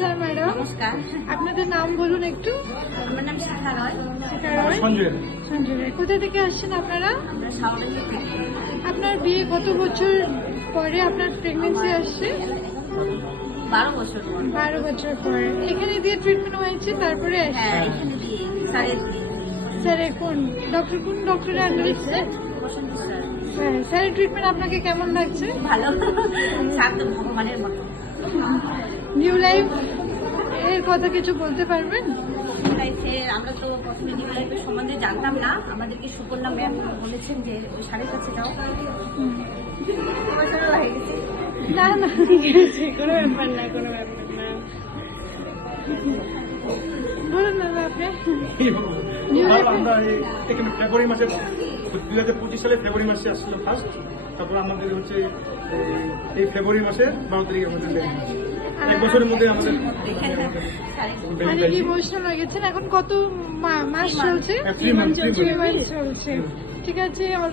নমস্কার ম্যাডাম। নমস্কার, আপনাদের নাম বলুন একটু। আমার নাম শিখা রয়। শিখা রয়। সঞ্জয়। সঞ্জয় রায়। কোথা থেকে আসছেন আপনারা? আমরা সাউথ থেকে। আপনার বিয়ে কত বছর পরে আপনার প্রেগনেন্সি আসছে? 12 বছর পর। 12 বছর পরে। এখানে দিয়ে ট্রিটমেন্ট হয়েছে তারপরে আসছে? হ্যাঁ, এখানে দিয়ে স্যারের দিয়ে। স্যার কোন ডক্টরের আন্ডারে ছিলেন? বসন্ত স্যার। হ্যাঁ, স্যারের ট্রিটমেন্ট আপনাকে কেমন লাগছে? ভালো, স্যার তো ভগবানের মতো। নিউ লাইফ এর কথা কিছু বলতে পারবেন? লাইফে আমরা তো প্রথমে নিউ লাইফের সম্বন্ধে জানতাম না, আমাদেরকে সুকন্যা ম্যাম বলেছেন যে ওই স্যারের কাছে যাও। বছর হয়ে গেছে। না না, ঠিক আছে, কোনো ব্যাপার না, কোনো ব্যাপার না। বলুন দাদা আপনি। আমরা এখানে ফেব্রুয়ারি মাসে 2025 সালে ফেব্রুয়ারি মাসে আসছিলাম ফার্স্ট। তারপর আমাদের হচ্ছে এই ফেব্রুয়ারি মাসে 12 তারিখে আমাদের এক বছরের মধ্যে আমাদের অনেক ইমোশনাল হয়ে গেছেন। এখন কত মাস চলছে? 3 months চলছে। ঠিক আছে।